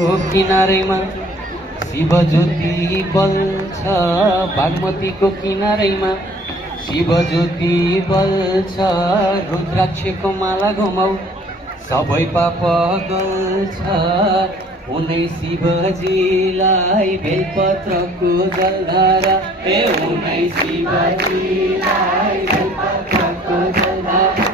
किनारैमा शिवज्योति बल्छ, बागमतीको किनारैमा शिवज्योति बल्छ। रुद्राक्षको माला घुमाउ सबै पाप गल्छ। उनै शिवजीलाई बेलपत्रको जलधारा, ए उनै शिवजीलाई बेलपत्रको जलधारा।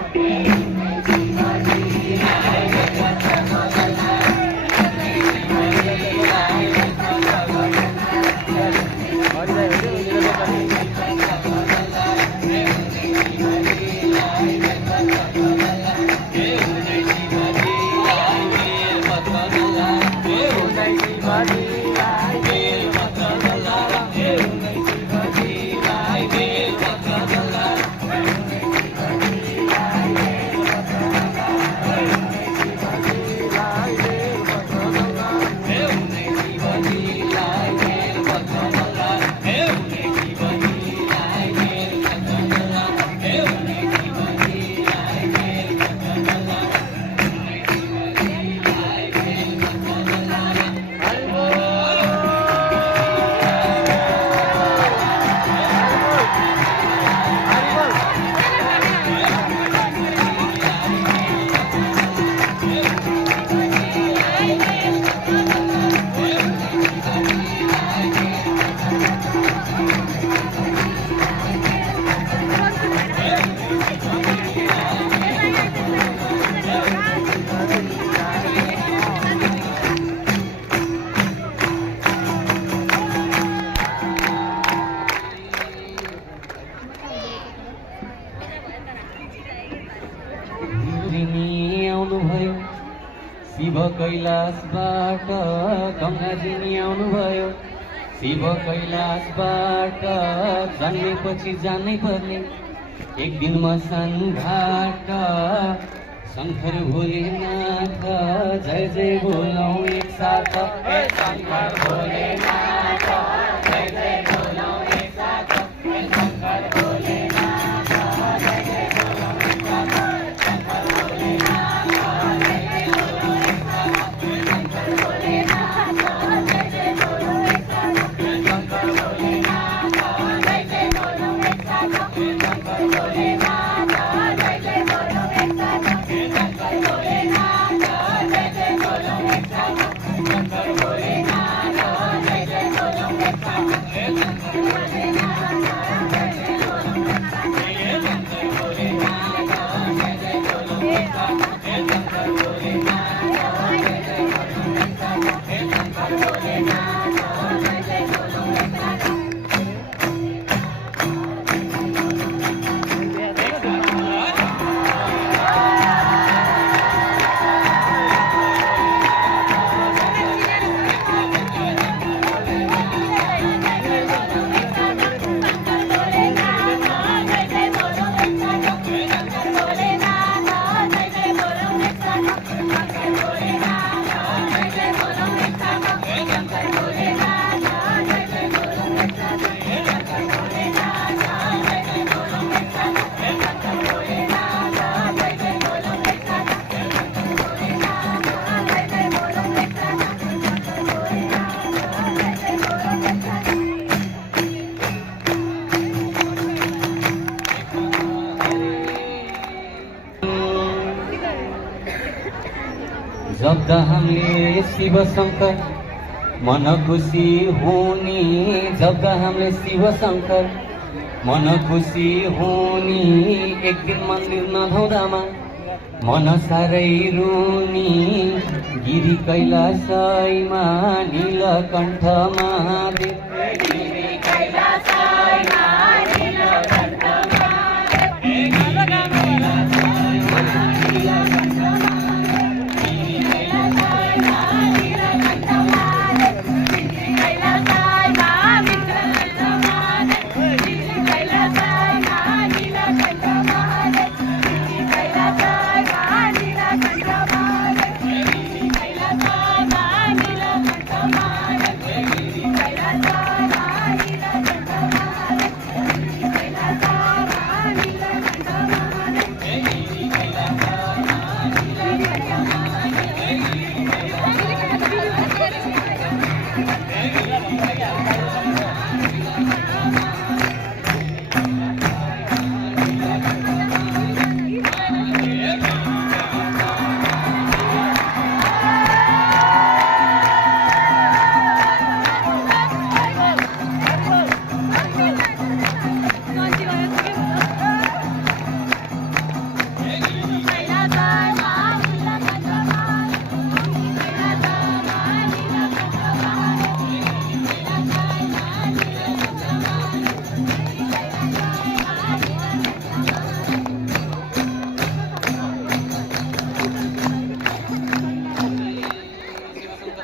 आउनुभयो शिव कैलाशबाट, गङ्गाजी आउनुभयो शिव कैलाशबाट। जन्मेपछि जानै पर्ने एक दिन मसान घाट। शङ्कर भोलेनाथ जय जय बोलौँ एक साथ, शङ्कर भोलेनाथ जय जय बोलौँ एक साथ, शङ्कर भोलेनाथ जय जय बोलौँ एक साथ, शङ्कर भोलेनाथ जय जय बोलौँ एक साथ, शङ्कर भोलेनाथ जय जय बोलौँ एक साथ, शङ्कर भोलेनाथ जय जय बोलौँ एक साथ, शङ्कर भोलेनाथ जय जय बोलौँ एक साथ, शङ्कर भोलेनाथ जय जय बोलौँ एक साथ, शङ्कर भोलेनाथ जय जय बोलौँ एक साथ, शङ्कर भोलेनाथ जय जय बोलौँ एक साथ, शङ्कर भोलेनाथ जय जय बोलौँ एक साथ, शङ्कर भोलेनाथ जय जय बोलौँ एक साथ, शङ्कर भोलेनाथ जय जय बोलौँ एक साथ। जप्दा हामीले शिव शङ्कर मन खुसी हुने, जप्दा हामीले शिव शङ्कर मन खुसी हुने। एक दिन मन्दिर नधौँदामा मन साह्रै रुनी। गिरी कैलाशैमा नीलकण्ठ महादेव, गिरी कैलाशैमा नीलकण्ठ Bye.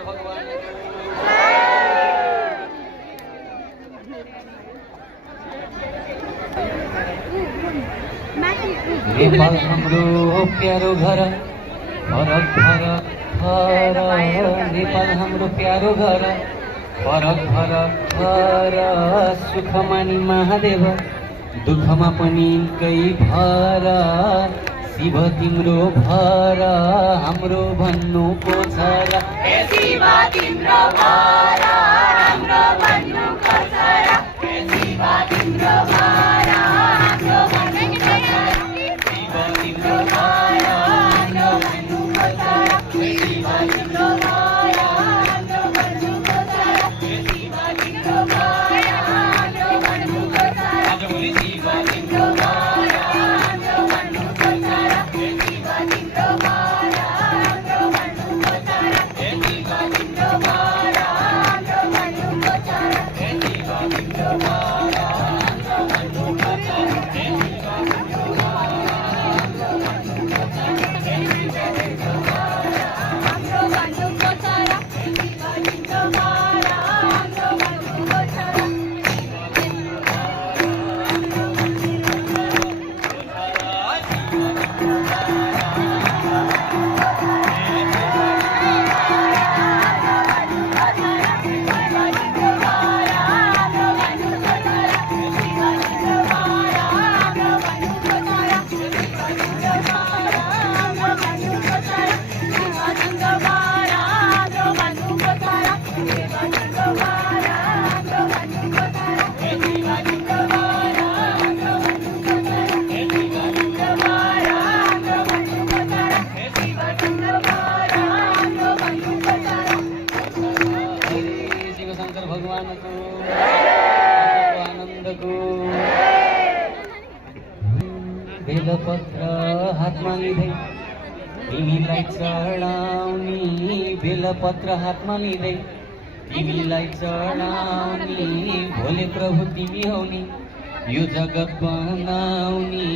शङ्कर भगवान नेपाल हाम्रो प्यारो घर फरक फरक घर नेपाल हाम्रो प्यारो घर फरक फरक घर सुखमानी महादेव दुःखमा पनि कै भर शिव तिम्रो भर हाम्रो भन्नुको छ र शिव तिम्रो भर हाम्रो भन्नुको छ र शिव तिम्रो भर हाम्रो भन्नुको छ र शिव तिम्रो भर हाम्रो भन्नुको छ र शिव तिम्रो भर हाम्रो भन्नुको छ र शिव तिम्रो भर हाम्रो भन्नुको छ र आजभोलि शिव तिम्रो भर हाम्रो भन्नुको छ र शिव तिम्रो भर हाम्रो भन्नुको छ र शिव तिम्रो भर हाम्रो भन्नुको छ र शिव तिम्रो भर हाम्रो भन्नुको छ र शिव तिम्रो भर हाम्रो भन्नुको छ र शिव तिम्रो भर हाम्रो भन्नुको छ र शिव तिम्रो भर हाम्रो भन्नुको छ र शिव शङ्कर भगवानको आनन्दको बेलपत्र हातमा लिँदै तिमीलाई चढाउने बेलपत्र हातमा लिँदै तिमीलाई चढाउने भोले प्रभु तिमी हौ नि यो जगत बनाउने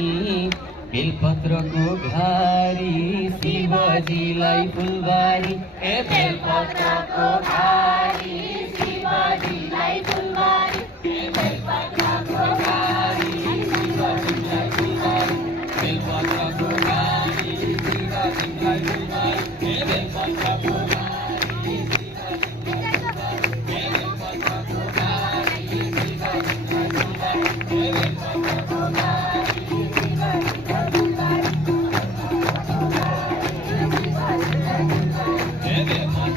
बेलपत्रको घारी शिवजीलाई फुलबारी ए बेलपत्रको घारी शिवजीलाई फुलबारी ए बेलपत्रको घारी शिवजीलाई फुलबारी बेलपत्रको घारी शिवजीलाई फुलबारी ए बेलपत्रको घारी बेलपत्रको घारी शिवजीलाई फुलबारी ए बेलपत्रको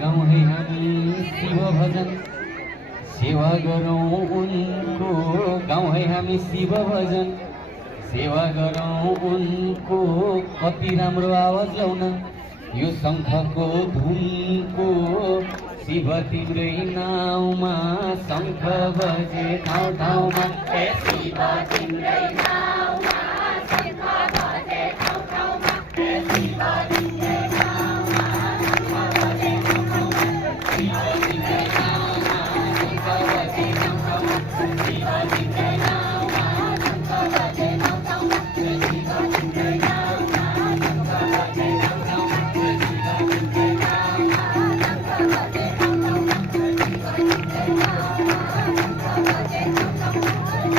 गाउँ है हामी शिव भजन सेवा गरौँ उनको गाउँ है हामी शिव भजन सेवा गरौँ उनको कति राम्रो आवाज ल्याउन यो शङ्खको धुनको शिव तिम्रै नाउँमा शङ्ख बजे ठाउँ ठाउँमा ए शिव तिम्रै नाउँमा शङ्ख बजे ठाउँ ठाउँमा ए शिव तिम्रै नाउँमा शङ्ख बजे ठाउँ ठाउँमा शिव तिम्रै नाउँमा शङ्ख बजे ठाउँ ठाउँमा शिव तिम्रै नाउँमा शङ्ख बजे ठाउँ ठाउँमा शिव तिम्रै नाउँमा शङ्ख बजे ठाउँ ठाउँमा शिव तिम्रै नाउँमा शङ्ख बजे ठाउँ ठाउँमा शिव तिम्रै नाउँमा शङ्ख बजे ठाउँ ठाउँमा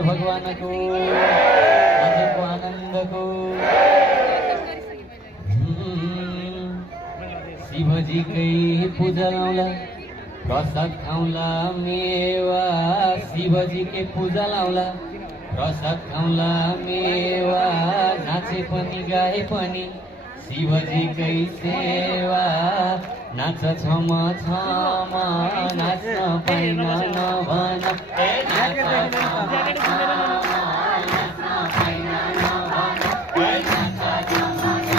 शङ्कर भगवानको अजको आनन्दको शिवजीकै पूजा लाउला प्रसाद खाउला मेवा शिवजीकै पूजा लाउला प्रसाद खाउला मेवा नाचे पनि गाए पनि शिवजीकै सेवा नाच छम छम नाच्न पाइन नभन नाच छम छम नाच्न पाइन नभन नाच छम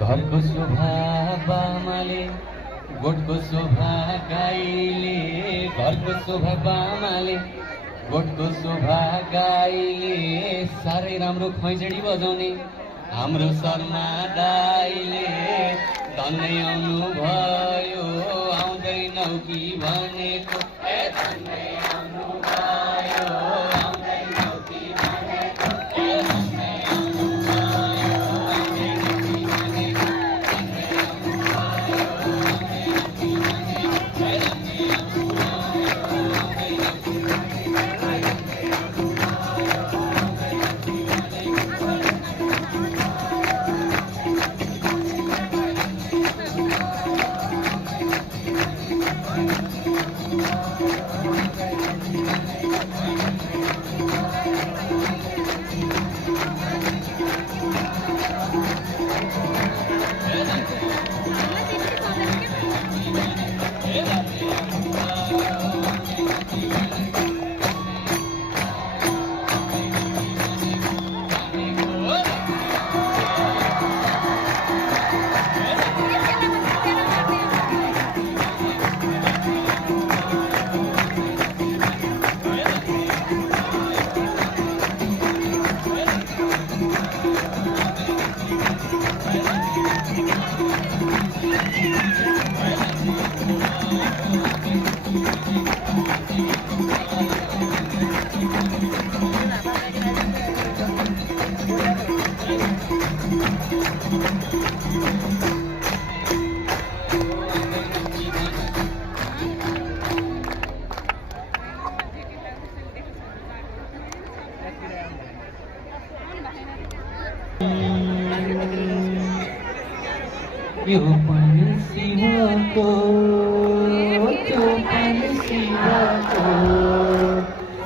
घरको शोभा बामाले गोठको शोभा गाईले घरको शोभा बामाले गोठको शोभा गाईले साह्रै राम्रो खैँजडी बजाउने हाम्रो शर्मा दाईले धन्नै आउनु भयो आउँदैनौ कि भनेको ए धन्नै आउनु भयो आउँदैनौ कि भनेको ए धन्नै आउनु भयो आउँदैनौ कि भनेको यो पनि शिवको त्यो पनि शिवको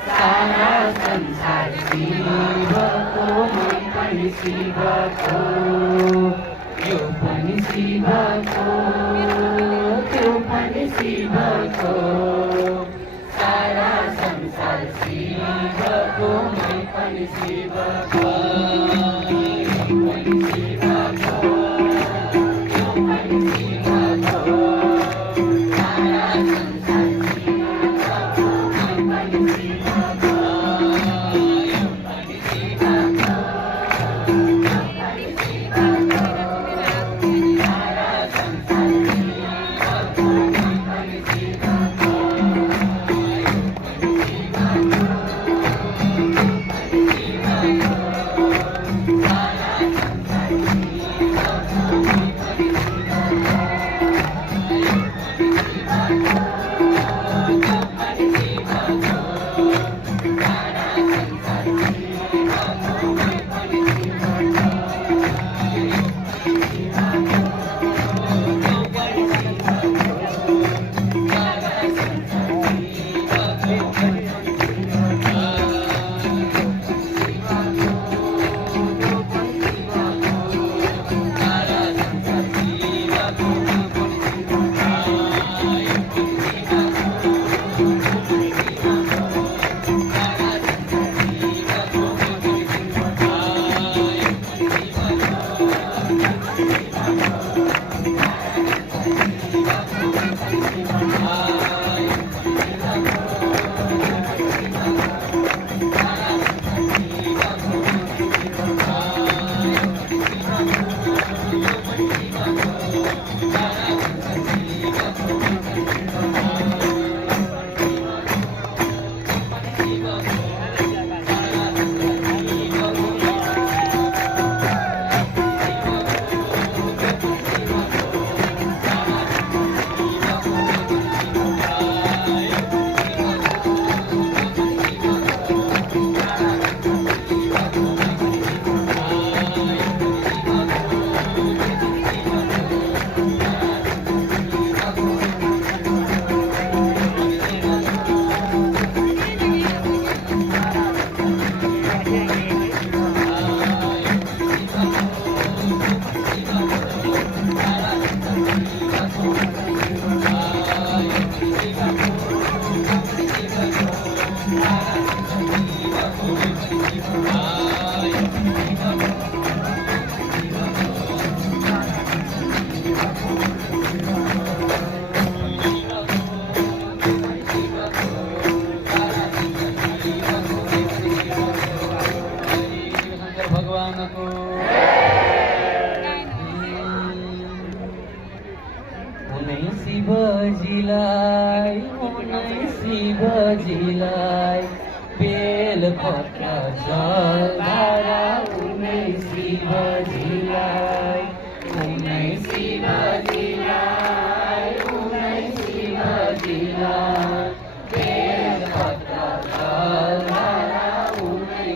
सारा संसार शिवको म पनि शिवको यो पनि शिवको त्यो पनि शिवको सारा संसार शिवको म पनि शिवको यो पनि शिवको शंकर भगवान को उनै शिवजीलाई बेलपत्र जलधारा उनै शिवजीलाई बेलपत्र जलधारा उनै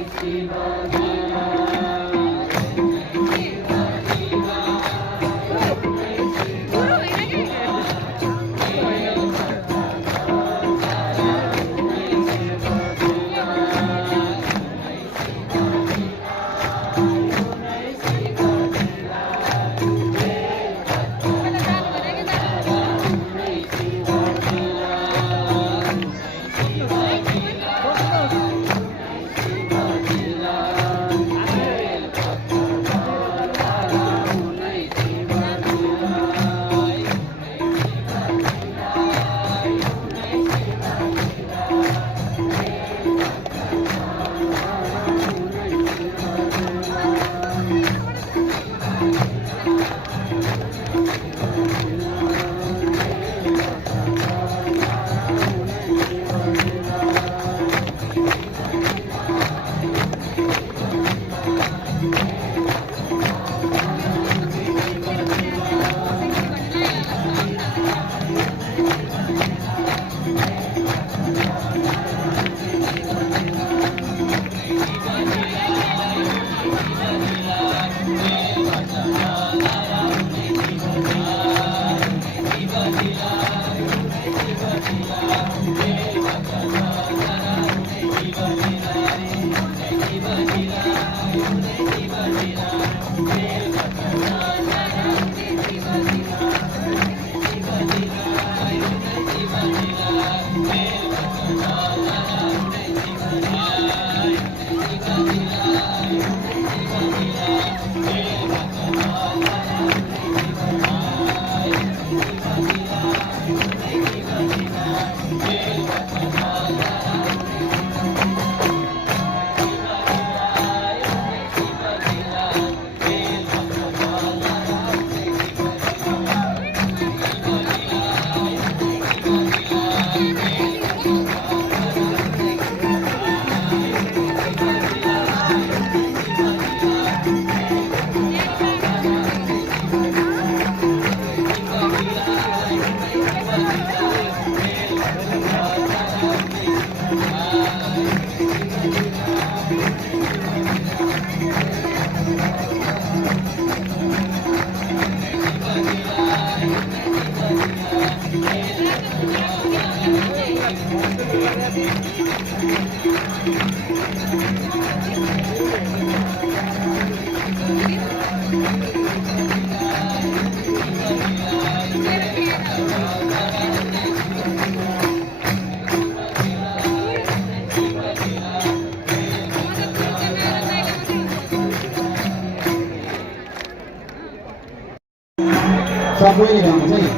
सबैले गाउनु चाहिँ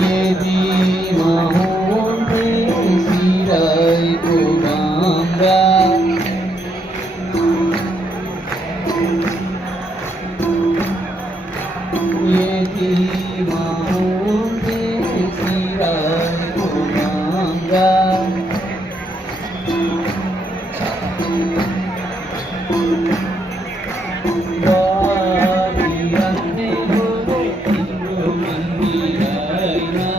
यदि नहुन्थे सिराइको गङ्गा यदि माहुन्थे शिरको गङ्गा बगिरहने हो तिम्रो मन्दिरमा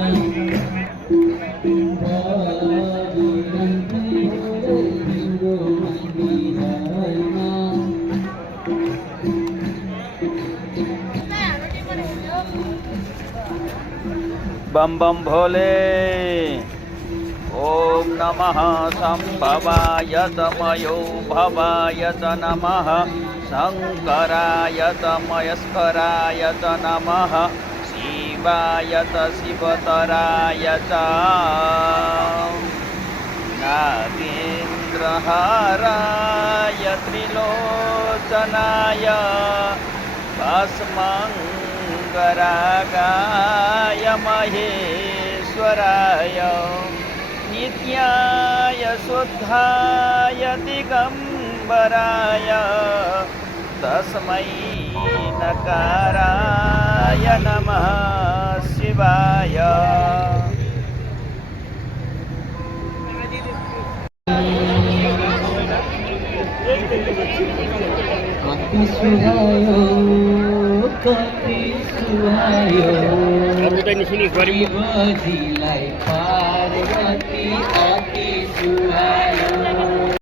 बगिरहने हो तिम्रो मन्दिरमा बम बम भोले। ओम नमः संभवाय तमयो भवाय च नमः शंकराय च मयस्कराय च नमः शिवाय च शिवतराय च नागेन्द्रहाराय त्रिलोचनाय भस्मङ्गरागाय महेश्वराय नित्याय शुद्धाय दिगम्बराय तस्मै नकाराय नमः शिवाय। कति सुहायो शिवजीलाई पार्वती अति सुहायो